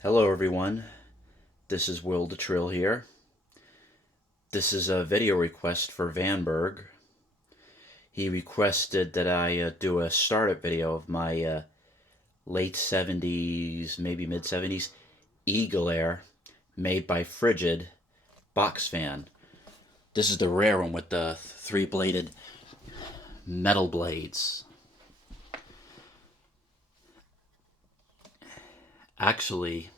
Hello everyone, this is Will Detrill here. This is a video request for Vanberg. He requested that I do a startup video of my late 70s, maybe mid 70s Aire made by Frigid box fan. This is the rare one with the three-bladed metal blades. Actually,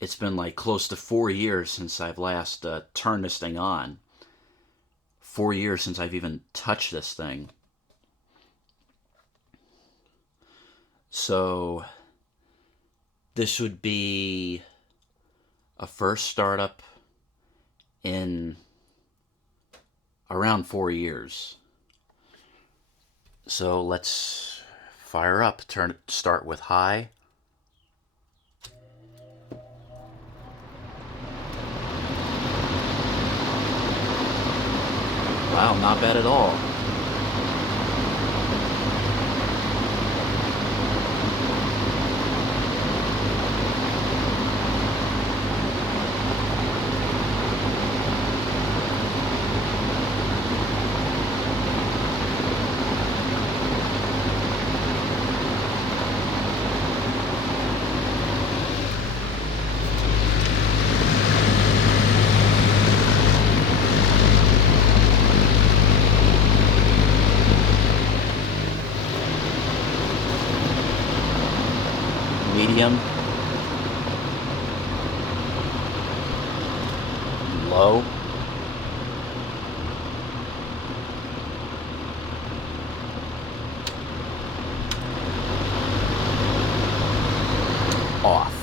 it's been like close to 4 years since I've last turned this thing on. 4 years since I've even touched this thing. So this would be a first startup in around 4 years. So let's fire up. Start with high. Wow, not bad at all. Medium. Low. Off.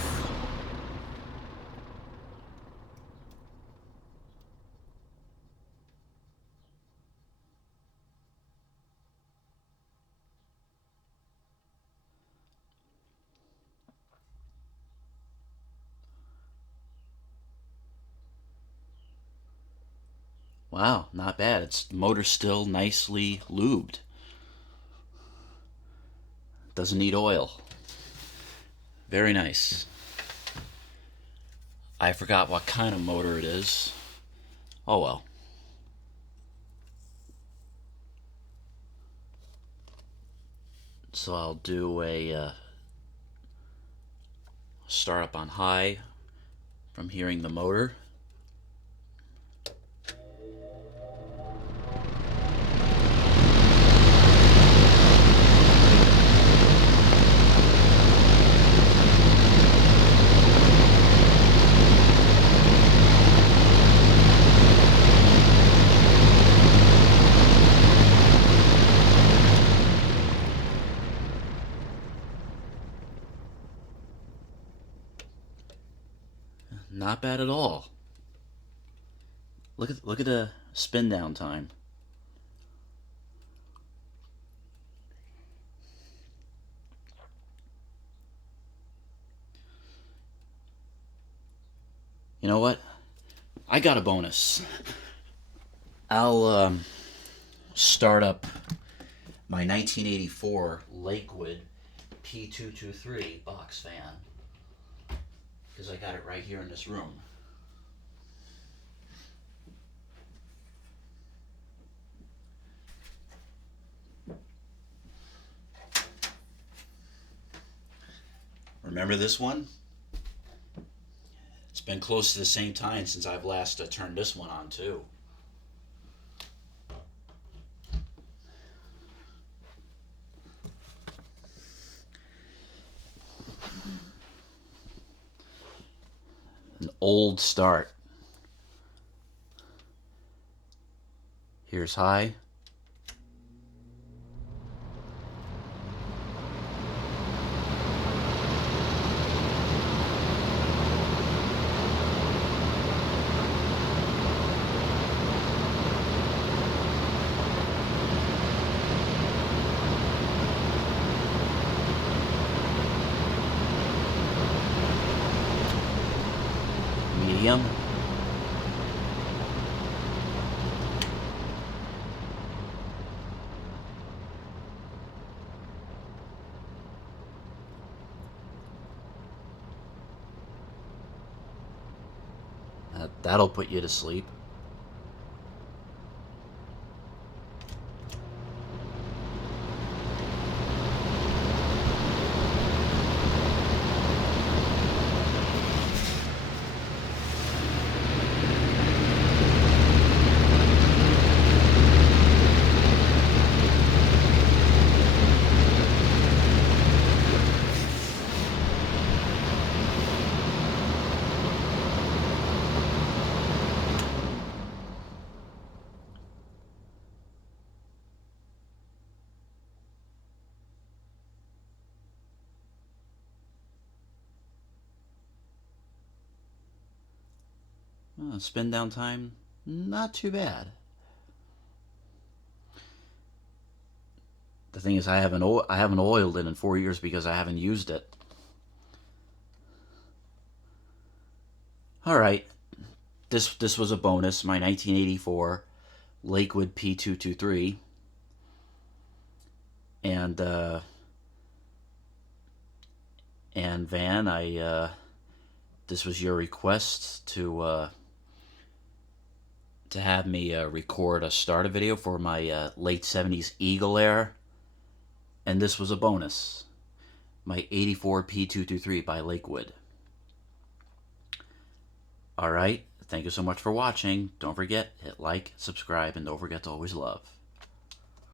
Wow, not bad. The motor's still nicely lubed. Doesn't need oil. Very nice. I forgot what kind of motor it is. Oh well. So I'll do a start up on high from hearing the motor. Not bad at all. Look at the spin down time. You know what? I got a bonus. I'll start up my 1984 Lakewood P223 box fan because I got it right here in this room. Remember this one? It's been close to the same time since I've last turned this one on too. An old start. Here's high. Medium. That'll put you to sleep. Spin down time, not too bad. The thing is, I haven't oiled it in 4 years because I haven't used it. All right, this was a bonus. My 1984 Lakewood P223, and Van, this was your request to have me record a starter video for my late 70s Eagle Aire, and this was a bonus. My 84 P223 by Lakewood. Alright, thank you so much for watching. Don't forget, hit like, subscribe, and don't forget to always love.